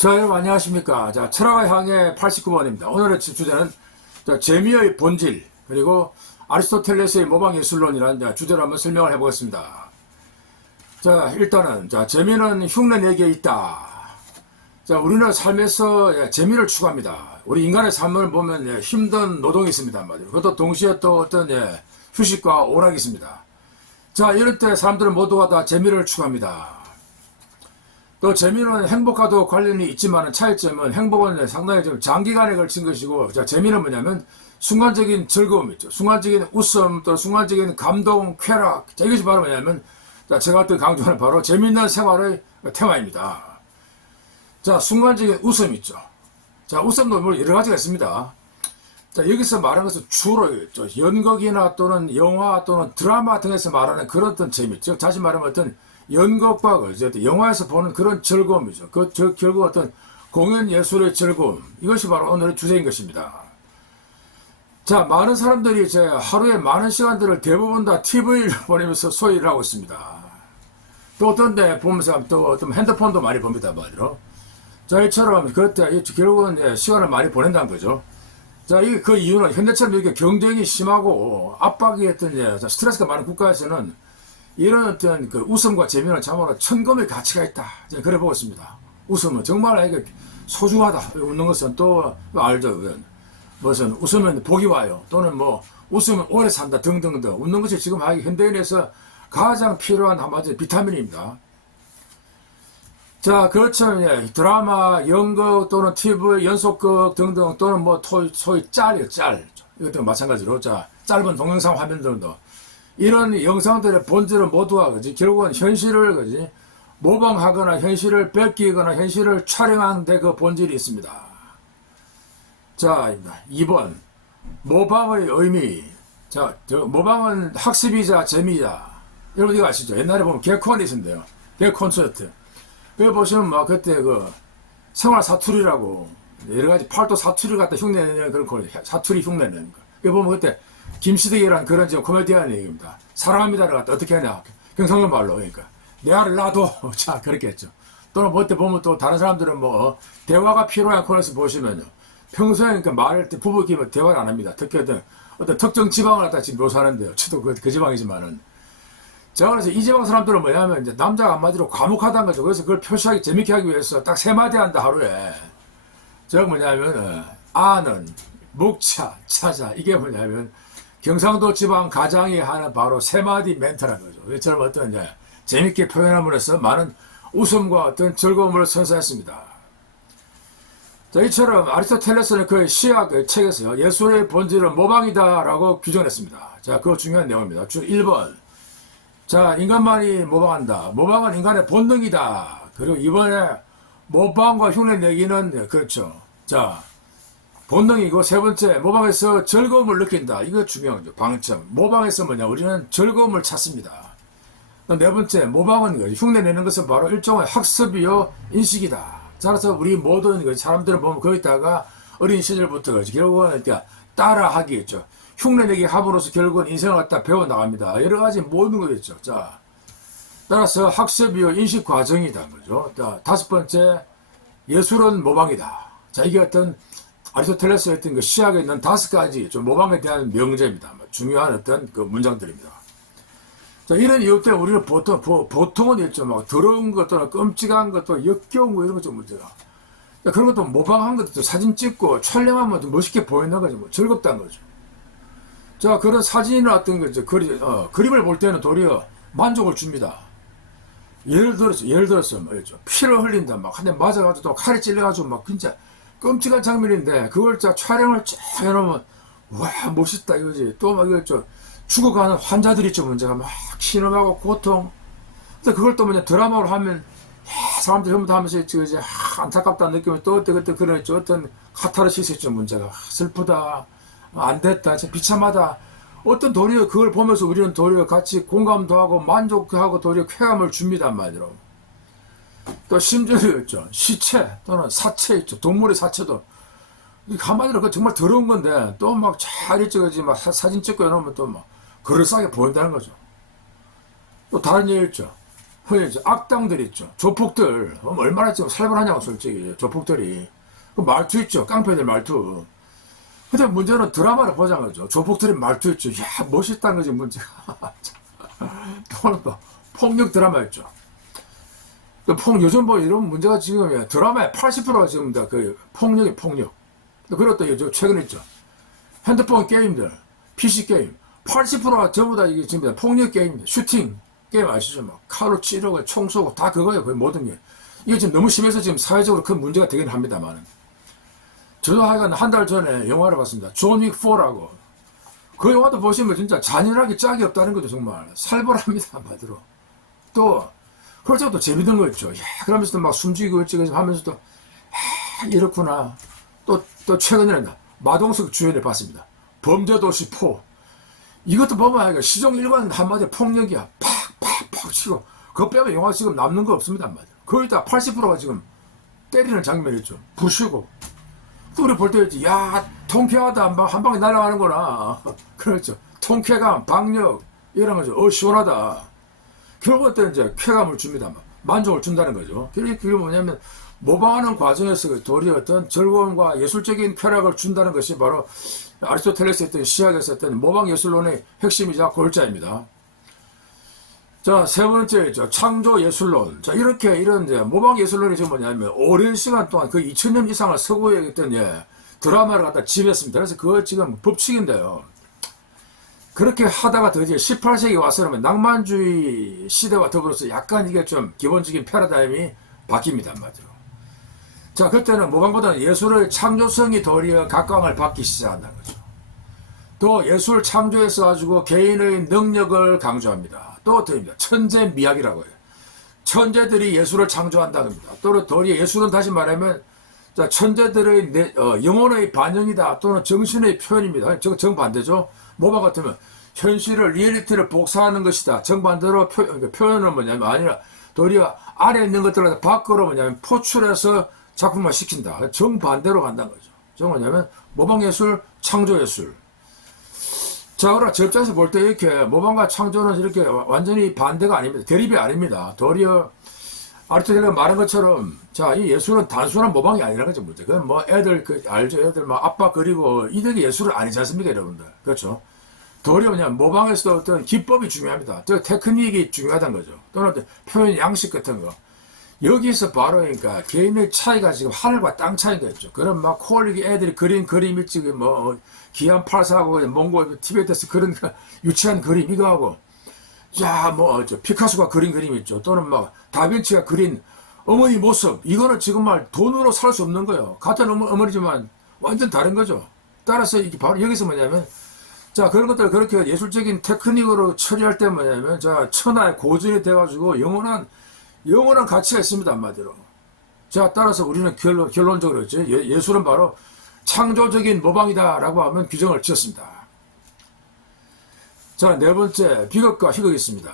자, 여러분 안녕하십니까. 자, 철학의 향해 89번입니다. 오늘의 주제는 재미의 본질, 그리고 아리스토텔레스의 모방예술론이라는 주제로 한번 설명을 해보겠습니다. 자, 일단은, 재미는 흉내내기에 있다. 자, 우리는 삶에서 재미를 추구합니다. 우리 인간의 삶을 보면 힘든 노동이 있습니다. 그것도 동시에 또 어떤 휴식과 오락이 있습니다. 자, 이럴 때 사람들은 모두가 다 재미를 추구합니다. 또 재미는 행복과도 관련이 있지만 차이점은 행복은 상당히 좀 장기간에 걸친 것이고, 자, 재미는 뭐냐면 순간적인 즐거움 있죠. 순간적인 웃음, 또 순간적인 감동, 쾌락. 자, 이것이 바로 뭐냐면, 자, 제가 어떤 강조하는 바로 재미있는 생활의 테마입니다. 자, 순간적인 웃음 있죠. 자, 웃음도 뭐 여러 가지가 있습니다. 자, 여기서 말하는 것은 주로 있죠. 연극이나 또는 영화 또는 드라마 등에서 말하는 그런 어떤 재미, 즉, 다시 말하면 어떤 연극과 영화에서 보는 그런 즐거움이죠. 결국 어떤 공연 예술의 즐거움. 이것이 바로 오늘의 주제인 것입니다. 자, 많은 사람들이 하루에 많은 시간들을 대부분 다 TV를 보내면서 소일을 하고 있습니다. 또 어떤 데 보면서 또 어떤 핸드폰도 많이 봅니다. 말이로. 자, 이처럼 그때 결국은 시간을 많이 보낸다는 거죠. 자, 그 이유는 현대처럼 이렇게 경쟁이 심하고 압박이 했던 스트레스가 많은 국가에서는 이런 어떤 그 웃음과 재미는 참으로 천금의 가치가 있다. 그래 보고 있습니다. 웃음은 정말 소중하다. 웃는 것은 또 알죠. 무슨 웃으면 복이 와요. 또는 뭐 웃으면 오래 산다 등등등. 웃는 것이 지금 현대인에서 가장 필요한 한마디 비타민입니다. 자, 그렇죠. 드라마, 연극 또는 TV, 연속극 등등 또는 뭐 소위 짤이요, 짤. 이것도 마찬가지로 짧은 동영상 화면 등도 이런 영상들의 본질은 모두가 결국은 현실을 모방하거나 현실을 뺏기거나 현실을 촬영한 데 그 본질이 있습니다. 자, 2번 모방의 의미. 자, 모방은 학습이자 재미자. 여러분 이거 아시죠? 옛날에 보면 개콘이 있었는데요. 개콘서트. 그거 보시면 그때 생활 사투리라고 여러가지 팔도 사투리 갖다 흉내내는 그런 거, 사투리 흉내내는 거. 이거 보면 그때 김시덕이라는 그런 코미디언 얘기입니다. 사랑합니다를 갖다 어떻게 하냐. 경상도 말로. 그러니까 내 알을 놔도. 자, 그렇게 했죠. 또는 뭐 때 보면 또 다른 사람들은 대화가 필요한 코너에서 보시면요. 평소에 말할 때 부부끼리 대화를 안 합니다. 특히 어떤 특정 지방을 갖다 지금 묘사하는데요. 저도 그 지방이지만은. 제가 그래서 이 지방 사람들은 뭐냐면 남자가 한마디로 과묵하다는 거죠. 그래서 그걸 표시하기, 재밌게 하기 위해서 딱 3마디 한다, 하루에. 제가 뭐냐면, 아는, 묵차, 차자. 이게 뭐냐면, 경상도 지방 가장이 하는 바로 3마디 멘트라는 거죠. 이처럼 어떤 재밌게 표현함으로써 많은 웃음과 어떤 즐거움을 선사했습니다. 자, 이처럼 아리스토텔레스는 그 시학 책에서 예술의 본질은 모방이다라고 규정했습니다. 자, 그거 중요한 내용입니다. 1번. 자, 인간만이 모방한다. 모방은 인간의 본능이다. 그리고 이번에 모방과 흉내내기는 그렇죠. 자, 본능이고, 3번째, 모방에서 즐거움을 느낀다. 이거 중요한 거죠. 방점. 모방에서 뭐냐? 우리는 즐거움을 찾습니다. 4번째, 모방은 흉내내는 것은 바로 일종의 학습이요, 인식이다. 따라서 우리 모든 사람들을 보면 거기다가 어린 시절부터 결국은 따라하기겠죠. 흉내내기 함으로써 결국은 인생을 갖다 배워나갑니다. 여러 가지 모든 거겠죠. 자, 따라서 학습이요, 인식 과정이다. 거죠. 자, 5번째, 예술은 모방이다. 자, 이게 어떤 아리스토텔레스의 어떤 그 시학에 있는 5가지 모방에 대한 명제입니다. 중요한 어떤 그 문장들입니다. 자, 이런 이유 때문에 우리는 보통은 있죠. 더러운 것 또는 끔찍한 것 또 역겨운 거 이런 거 좀 문제가. 자, 그런 것도 모방한 것도 사진 찍고 촬영하면 좀 멋있게 보이는 거죠. 즐겁다는 거죠. 자, 그런 사진이나 어떤 거죠. 그림을 볼 때는 도리어 만족을 줍니다. 예를 들어서 뭐였죠. 피를 흘린다. 한 대 맞아가지고 또 칼에 찔려가지고 진짜 끔찍한 장면인데 그걸 촬영을 쫙 해놓으면 와, 멋있다 이거지. 또 이거 죽어가는 환자들 있죠. 문제가 신음하고 고통. 근데 그걸 또 드라마로 하면 사람들이 전부 다 하면서 안타깝다는 느낌을 또 그때 그런 어떤 카타르시스 있죠. 문제가 슬프다. 안 됐다. 비참하다. 어떤 도리어 그걸 보면서 우리는 도리어 같이 공감도 하고 만족도 하고 도리어 쾌감을 줍니다. 말이로. 또 심지어 있죠. 시체 또는 사체 있죠. 동물의 사체도. 한마디로 정말 더러운 건데 또 잘 찍어지 사진 찍고 해놓으면 또 그럴싸하게 보인다는 거죠. 또 다른 얘기 있죠. 흔히 이제 악당들 있죠. 조폭들. 얼마나 지금 살벌하냐고, 솔직히. 조폭들이. 그 말투 있죠. 깡패들 말투. 근데 문제는 드라마를 보자는 거죠. 조폭들이 말투 있죠. 야, 멋있다는 거지, 문제가. 또는 또, 폭력 드라마였죠. 요즘 뭐 이런 문제가 지금 드라마의 80%가 지금 다 그 폭력이 폭력. 그리고 또 최근에 있죠. 핸드폰 게임들, PC 게임. 80%가 전부 다 이게 지금 폭력 게임입니다. 슈팅 게임 아시죠? 막 칼로 찌르고 총 쏘고 다 그거예요. 거의 모든 게. 이게 지금 너무 심해서 지금 사회적으로 큰 문제가 되긴 합니다만. 저도 하여간 한 달 전에 영화를 봤습니다. 존 윅 4라고. 그 영화도 보시면 진짜 잔인하게 짝이 없다는 거죠. 정말. 살벌합니다. 한마디로. 또, 그렇다고 또 재밌는 거 있죠. 야, 그러면서도 막 숨지고 어찌고 하면서도, 아, 이렇구나. 또 최근에는 마동석 주연을 봤습니다. 범죄도시 4. 이것도 보면 시종일관 한마디 폭력이야. 팍 치고. 그거 빼면 영화 지금 남는 거 없습니다. 한마디. 거의 다 80%가 지금 때리는 장면이 있죠. 부시고. 또 우리 볼 때 있지. 야, 통쾌하다. 한 방에 날아가는구나. 그렇죠. 통쾌감, 박력, 이런 거죠. 시원하다. 결국은 또 이제 쾌감을 줍니다. 만족을 준다는 거죠. 그게 뭐냐면, 모방하는 과정에서 도리어 어떤 즐거움과 예술적인 쾌락을 준다는 것이 바로 아리스토텔레스의 어떤 시학에서 어떤 모방 예술론의 핵심이자 골자입니다. 자, 세 번째죠. 창조 예술론. 자, 이런 이제 모방 예술론이 지금 뭐냐면, 오랜 시간 동안 그 2000년 이상을 서구했던 드라마를 갖다 지배했습니다. 그래서 그거 지금 법칙인데요. 그렇게 하다가 드디어 18세기 와서는 낭만주의 시대와 더불어서 약간 이게 좀 기본적인 패러다임이 바뀝니다. 한마디로. 자, 그때는 모방보다는 예술의 창조성이 도리어 각광을 받기 시작한다는 거죠. 또 예술 창조에서 가지고 개인의 능력을 강조합니다. 또 드립니다. 천재 미학이라고 해요. 천재들이 예술을 창조한다는 겁니다. 또 도리어 예술은 다시 말하면 자, 천재들의 영혼의 반영이다 또는 정신의 표현입니다. 정반대죠. 모방 같으면 현실을 리얼리티를 복사하는 것이다. 정반대로 표현은 뭐냐면 아니라 도리어 안에 있는 것들을 밖으로 뭐냐면 포출해서 작품화 시킨다. 정반대로 간다는 거죠. 저 뭐냐면 모방예술, 창조예술. 자, 그러나 저 입장에서 볼 때 이렇게 모방과 창조는 이렇게 완전히 반대가 아닙니다. 대립이 아닙니다. 도리어 아리스토텔레스가 말한 것처럼 자, 이 예술은 단순한 모방이 아니라는 거죠. 문제. 그건 뭐 애들 알죠. 애들 막 아빠 그리고 이들이 예술은 아니지 않습니까, 여러분들. 그렇죠. 도리어 그냥 모방에서도 어떤 기법이 중요합니다. 저 테크닉이 중요하다는 거죠. 또는 어떤 표현 양식 같은 거. 여기서 바로 그러니까 개인의 차이가 지금 하늘과 땅 차이가 있죠. 그런 막 콜리기 애들이 그린 그림 있지 뭐 기안 8사하고 몽골 티베트에서 그런 유치한 그림 이거 하고 자 뭐 피카소가 그린 그림 있죠. 또는 막 다빈치가 그린 어머니 모습 이거는 지금 말 돈으로 살 수 없는 거예요. 같은 어머니지만 완전 다른 거죠. 따라서 이게 바로 여기서 뭐냐면 자 그런 것들을 그렇게 예술적인 테크닉으로 처리할 때 뭐냐면 자 천하의 고전이 돼가지고 영원한 가치가 있습니다. 한마디로. 자, 따라서 우리는 결론적으로 했죠. 예술은 바로 창조적인 모방이다라고 하면 규정을 지었습니다. 자, 네 번째, 비극과 희극이 있습니다.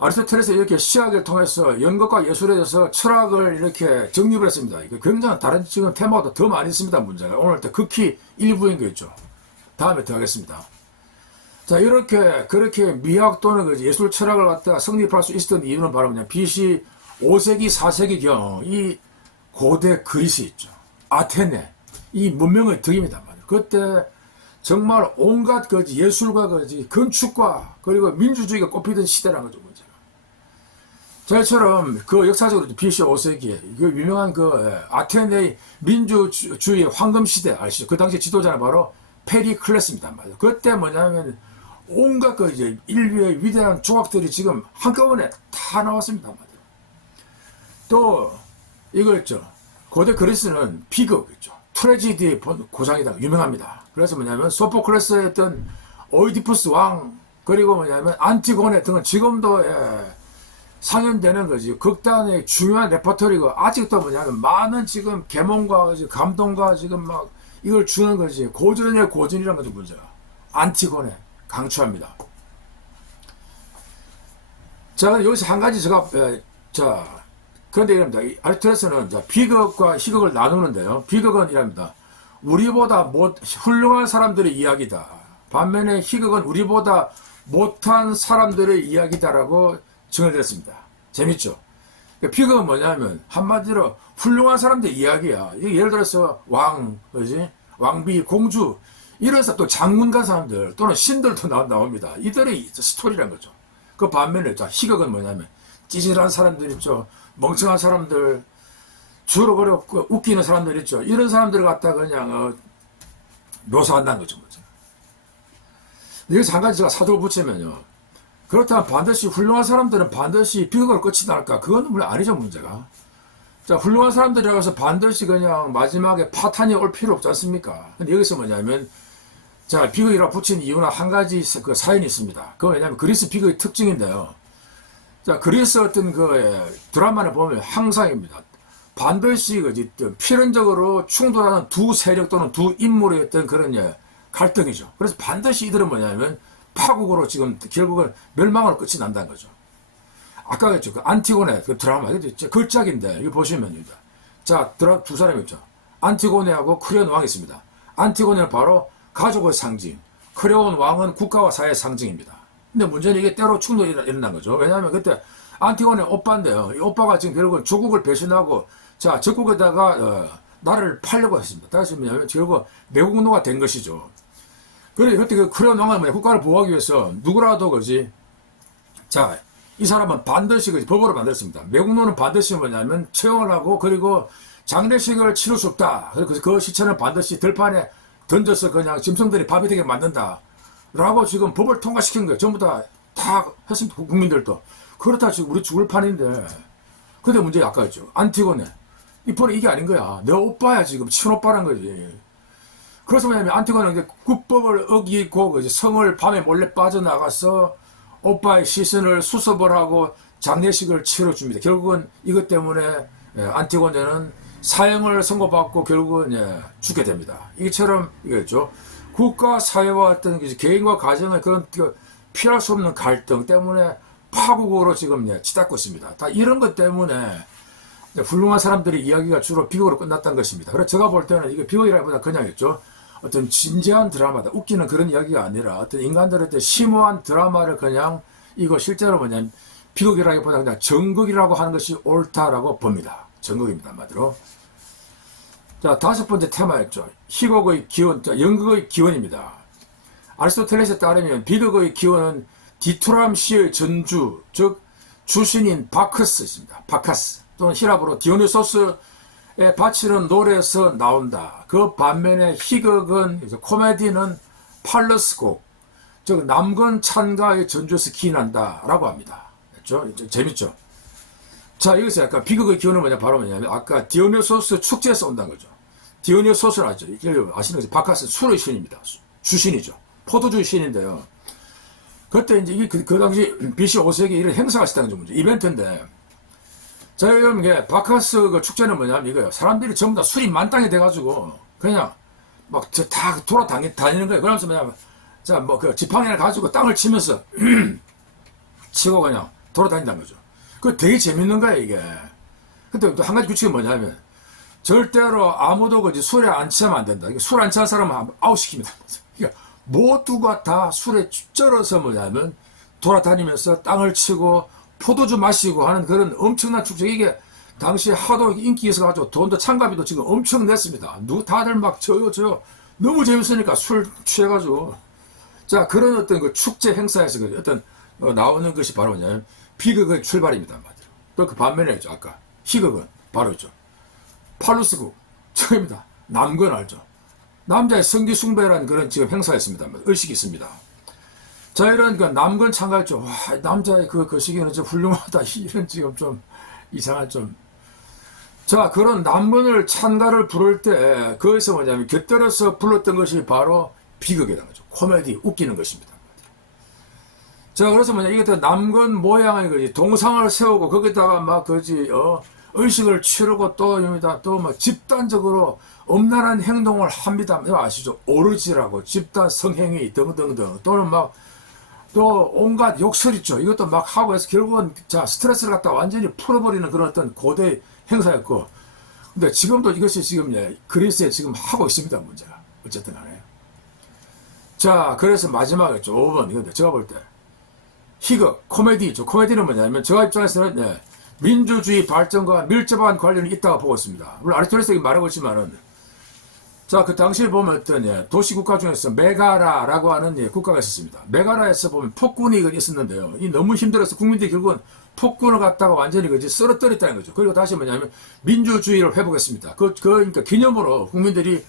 아리스토텔레스 이렇게 시학을 통해서 연극과 예술에 대해서 철학을 이렇게 정립을 했습니다. 이거 굉장히 다른 지금 테마가 더 많이 있습니다. 문제가. 오늘 때 극히 일부인 거 있죠. 다음에 더 하겠습니다. 자, 그렇게 미학 또는 그 예술 철학을 갖다가 성립할 수 있었던 이유는 바로 그냥 BC 5세기, 4세기경 이 고대 그리스 있죠. 아테네. 이 문명의 덕입니다. 그때 정말 온갖 그 예술과 그 건축과 그리고 민주주의가 꼽히던 시대라는 거죠, 문제가. 저희처럼 그 역사적으로 BC 5세기에 그 유명한 그 아테네의 민주주의 황금 시대 아시죠? 그 당시 지도자는 바로 페리클레스입니다. 그때 뭐냐면 온갖 그 이제 인류의 위대한 조각들이 지금 한꺼번에 다 나왔습니다. 또 이거 있죠. 고대 그리스는 비극 있죠. 트레지디의 고장이다. 유명합니다. 그래서 뭐냐면 소포클레스의 어떤 오이디푸스 왕 그리고 뭐냐면 안티고네 등은 지금도 상연되는 거지. 극단의 중요한 레퍼토리고 아직도 뭐냐면 많은 지금 계몽과 감동과 지금 막 이걸 주는 거지. 고전의 고전이라는 거죠. 문제가. 안티고네. 강추합니다. 자, 여기서 한 가지 그런데 이랍니다. 아리스토텔레스는 비극과 희극을 나누는데요. 비극은 이랍니다. 우리보다 훌륭한 사람들의 이야기다. 반면에 희극은 우리보다 못한 사람들의 이야기다라고 정의했습니다. 재밌죠? 비극은 뭐냐면 한마디로 훌륭한 사람들 이야기야. 예를 들어서 그지? 왕비, 공주 이런 사람 또 장군간 사람들 또는 신들도 나옵니다. 이들의 스토리란 거죠. 그 반면에 희극은 뭐냐면 찌질한 사람들 있죠. 멍청한 사람들, 주로 그렇고 웃기는 사람들 있죠. 이런 사람들을 갖다 그냥 묘사한다는 거죠. 여기서 한 가지 제가 사도를 붙이면요. 그렇다면 반드시 훌륭한 사람들은 반드시 비극을 끝이 날까? 그건 물론 아니죠, 문제가. 자, 훌륭한 사람들이라고 해서 반드시 그냥 마지막에 파탄이 올 필요 없지 않습니까? 근데 여기서 뭐냐면, 자, 비극이라고 붙인 이유는 한 가지 그 사연이 있습니다. 그건 왜냐면 그리스 비극의 특징인데요. 자, 그리스 어떤 드라마를 보면 항상입니다. 반드시 필연적으로 충돌하는 두 세력 또는 두 인물의 어떤 그런 갈등이죠. 그래서 반드시 이들은 뭐냐면 파국으로 지금 결국은 멸망으로 끝이 난다는 거죠. 아까 했죠. 그 안티고네 그 드라마 걸작인데 이거 보시면입니다. 자, 두 사람이 있죠. 안티고네하고 크레온 왕이 있습니다. 안티고네는 바로 가족의 상징, 크레온 왕은 국가와 사회의 상징입니다. 근데 문제는 이게 때로 충돌이 일어난 거죠. 왜냐하면 그때 안티고네 오빠인데요. 이 오빠가 지금 결국은 조국을 배신하고 자, 적국에다가 나라를 팔려고 했습니다. 다시 뭐냐면 결국 매국노가 된 것이죠. 그래, 그때 그 크레온 왕은 국가를 보호하기 위해서 누구라도 자, 이 사람은 반드시 법으로 만들었습니다. 매국노는 반드시 뭐냐면 채용을 하고 그리고 장례식을 치를 수 없다. 그래서 그 시체는 반드시 들판에 던져서 그냥 짐승들이 밥이 되게 만든다. 라고 지금 법을 통과시킨 거예요. 전부 다 했습니다. 국민들도. 그렇다 지금 우리 죽을 판인데. 근데 문제가 아까 했죠. 안티고네. 이번에 이게 아닌 거야. 내 오빠야 지금 친오빠란 거지. 그래서 뭐냐면 안티고네는 국법을 어기고 성을 밤에 몰래 빠져나가서 오빠의 시신을 수습을 하고 장례식을 치러줍니다. 결국은 이것 때문에 안티고네는 사형을 선고받고 결국은 죽게 됩니다. 이처럼 이거죠. 국가 사회와 어떤 개인과 가정의 그런 피할 수 없는 갈등 때문에 파국으로 지금 치닫고 있습니다. 다 이런 것 때문에 훌륭한 사람들의 이야기가 주로 비극으로 끝났다는 것입니다. 그래서 제가 볼 때는 이게 비극이라기보다 그냥 있죠. 어떤 진지한 드라마다 웃기는 그런 이야기가 아니라 어떤 인간들의 심오한 드라마를 그냥 이거 실제로 뭐냐면 비극이라기보다 그냥 정극이라고 하는 것이 옳다라고 봅니다. 정극입니다. 한마디로. 자, 다섯 번째 테마였죠. 희곡의 기원, 연극의 기원입니다. 아리스토텔레스에 따르면 비극의 기원은 디투람시의 전주, 즉 주신인 바크스입니다. 바카스 또는 히랍어로 디오니소스에 바치는 노래에서 나온다. 그 반면에 희극은 코미디는 팔러스곡, 즉 남건 찬가의 전주에서 기인한다라고 합니다. 그렇죠? 재밌죠? 자, 여기서 약간 비극의 기원은 바로 뭐냐면 아까 디오니소스 축제에서 온다는 거죠. 디오니소스를 아죠. 아시는 거죠. 바카스 술의 신입니다. 주신이죠. 포도주의 신인데요. 그때 이제 이게 그 당시 BC 5세기 이런 행사가 있었다는 거죠. 이벤트인데. 자, 여러분, 바카스 그 축제는 뭐냐면 이거예요. 사람들이 전부 다 술이 만땅이 돼가지고 그냥 막 다 돌아다니는 거예요. 그러면서 뭐냐면 자, 그 지팡이를 가지고 땅을 치면서 치고 그냥 돌아다닌다는 거죠. 그 되게 재밌는 거예요, 이게. 근데 또 한 가지 규칙이 뭐냐면 절대로 아무도 술에 안 취하면 안 된다. 술 안 취한 사람은 아웃시킵니다. 그러니까 모두가 다 술에 쩔어서 뭐냐면 돌아다니면서 땅을 치고 포도주 마시고 하는 그런 엄청난 축제. 이게 당시에 하도 인기 있어가지고 돈도 참가비도 지금 엄청 냈습니다. 다들 막 저요 너무 재밌으니까 술 취해가지고. 자, 그런 어떤 그 축제 행사에서 어떤 나오는 것이 바로 뭐냐면 비극의 출발입니다. 또 그 반면에 있죠. 아까 희극은 바로 있죠. 팔루스국 저입니다. 남건 알죠. 남자의 성기 숭배라는 그런 지금 행사였습니다. 의식이 있습니다. 자, 이런 그 남건 참가했죠. 와, 남자의 그 시기는 좀 훌륭하다. 이런 지금 좀 이상한 좀. 자, 그런 남건을 찬가를 부를 때 거기서 뭐냐면 곁들여서 불렀던 것이 바로 비극이라는 거죠. 코미디, 웃기는 것입니다. 자, 그래서 이게 또 남건 모양의 동상을 세우고 거기다가 막 의식을 치르고 또 집단적으로 엄란한 행동을 합니다. 아시죠? 오르지라고 집단 성행위 등등등 또는 또 온갖 욕설 있죠. 이것도 막 하고 해서 결국은 스트레스를 갖다 완전히 풀어버리는 그런 어떤 고대 행사였고, 근데 지금도 이것이 지금 그리스에 지금 하고 있습니다. 문제가 어쨌든 간에. 자, 그래서 마지막에 5번 이건데 제가 볼 때 희극, 코미디죠. 코미디는 뭐냐면 저 입장에서는 민주주의 발전과 밀접한 관련이 있다고 보고 있습니다. 물론 아리스토텔레스가 말하고 있지만은 자, 그 당시에 보면 어떤 도시국가 중에서 메가라라고 하는 국가가 있었습니다. 메가라에서 보면 폭군이 있었는데요. 이 너무 힘들어서 국민들이 결국은 폭군을 갖다가 완전히 쓰러뜨렸다는 거죠. 그리고 다시 뭐냐면 민주주의를 회복했습니다. 그러니까 기념으로 국민들이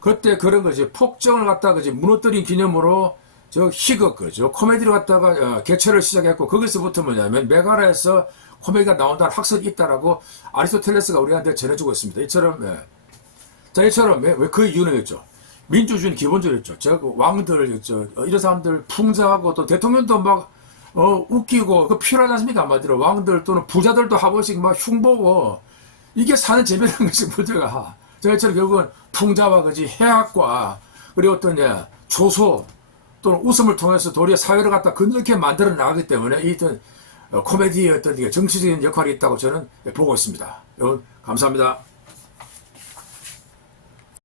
그때 그런 거지 폭정을 갖다가 무너뜨린 기념으로 저 희극 거죠. 코미디를 갖다가 개최를 시작했고 거기서부터 뭐냐면 메가라에서 코미디가 나온다는 학설이 있다라고 아리스토텔레스가 우리한테 전해주고 있습니다. 이처럼 자, 이처럼 왜 그 이유는 있죠. 민주주의는 기본적으로 있죠. 저 왕들 있죠. 이런 사람들 풍자하고 또 대통령도 막 웃기고 그 필요하지 않습니까? 한마디로 왕들 또는 부자들도 한 번씩 막 흉보고 이게 사는 재미라는 것이 문제가. 자, 이처럼 결국은 풍자와 해학과 그리고 어떤 조소 또는 웃음을 통해서 도리어 사회를 갖다 건전하게 만들어 나가기 때문에 이 어떤 코미디의 어떤 정치적인 역할이 있다고 저는 보고 있습니다. 여러분 감사합니다.